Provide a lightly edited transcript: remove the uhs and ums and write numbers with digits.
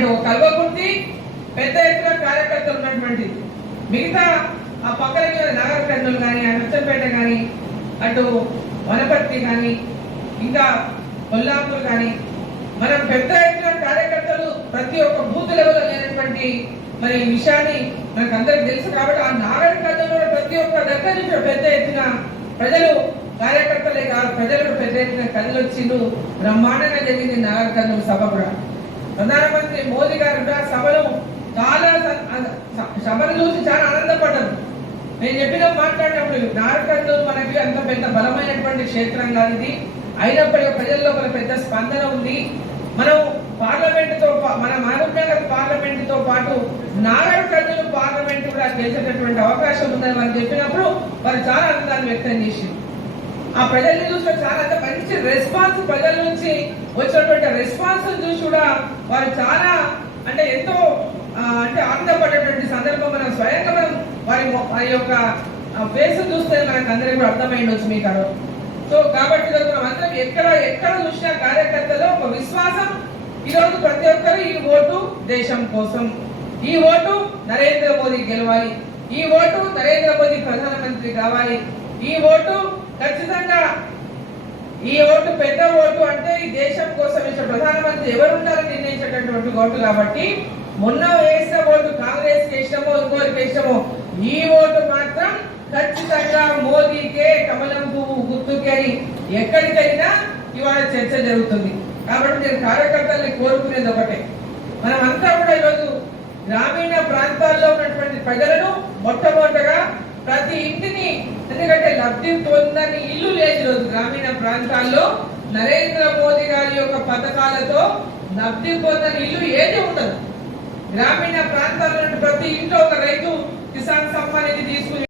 ఉన్నటువంటి ఒక కల్వకుర్తి పెద్ద ఎత్తున కార్యకర్తలు ఉన్నటువంటి మిగతా ఆ పక్కన నాగర్ కర్నూలు కానీ నర్సంపేట కానీ అటు వనపర్తి కానీ ఇంకా కొల్లాపూర్ కానీ మనం పెద్ద ఎత్తున కార్యకర్తలు ప్రతి ఒక్క బూత్ లెవెల్లో లేనటువంటి మరి ఈ విషయాన్ని మనకు అందరికి తెలుసు కాబట్టి ఆ నాగర్ కర్నూలు ప్రతి ఒక్క దగ్గర నుంచి పెద్ద ఎత్తున ప్రజలు కార్యకర్తలే కాదు ప్రజలు పెద్ద ఎత్తున కదిలొచ్చిండు. బ్రహ్మాండంగా జరిగింది నాగర్ కర్నూలు సభ కూడా. ప్రధానమంత్రి మోదీ గారు సభలో చాలా సభను చూసి చాలా ఆనందపడ్డారు. నేను చెప్పిన మాట్లాడినప్పుడు నాగర్ కర్నూలు మనకి అంత పెద్ద బలమైనటువంటి క్షేత్రం కాదు ఇది. అయినప్పటికీ ప్రజల్లో ఒక పెద్ద స్పందన ఉంది. మనం పార్లమెంటుతో మన మహబూబ్నగర్ పార్లమెంటుతో పాటు నాగర్ కర్నూలు పార్లమెంట్ కూడా గెలిచేటటువంటి అవకాశం ఉందని మనం చెప్పినప్పుడు వారు చాలా ఆనందాన్ని వ్యక్తం చేసింది. ఆ ప్రజల్ని చూసిన చాలా మంచి రెస్పాన్స్ ప్రజల నుంచి వచ్చినటువంటి రెస్పాన్స్ చూసి కూడా వారు చాలా అంటే ఎంతో అంటే ఆనందపడేటువంటి సందర్భం మనం స్వయంగా మనం వారి యొక్క ఫేస్ చూస్తే మనకు అందరికీ కూడా అర్థమైండొచ్చు మీకు. సో కాబట్టి మనం అందరం ఎక్కడ చూసినా కార్యకర్తలో ఒక విశ్వాసం. ఈరోజు ప్రతి ఒక్కరు ఈ ఓటు దేశం కోసం, ఈ ఓటు నరేంద్ర మోదీ గెలవాలి, ఈ ఓటు నరేంద్ర మోదీ ప్రధానమంత్రి కావాలి, ఈ ఓటు ఖచ్చితంగా ఈ ఓటు పెద్ద ఓటు అంటే ఈ దేశం కోసం ఇచ్చే ప్రధానమంత్రి ఎవరు ఉంటారని నిర్ణయించేటటువంటి ఓటు. కాబట్టి మొన్న వేసిన ఓటు కాంగ్రెస్ కి ఇష్టమో ఇంకోరికి ఇష్టమో ఈ ఓటు మాత్రం ఖచ్చితంగా మోదీకే కమలం పువ్వు గుర్తుకే అని ఎక్కడికైనా ఇవాళ చర్చ జరుగుతుంది. కాబట్టి నేను కార్యకర్తల్ని కోరుకునేది ఒకటే, మనమంతా కూడా ఈరోజు గ్రామీణ ప్రాంతాల్లో ఉన్నటువంటి ప్రజలను మొట్టమొదటగా ప్రతి ఇంటిని, ఎందుకంటే లబ్ధి పొందని ఇల్లు లేదు ఈరోజు గ్రామీణ ప్రాంతాల్లో. నరేంద్ర మోదీ గారి యొక్క పథకాలతో లబ్ధి పొందని ఇల్లు ఏది ఉండదు. గ్రామీణ ప్రాంతాల్లో ప్రతి ఇంట్లో ఒక రైతు కిసాన్ సమ్మాన్ నిధి తీసుకుని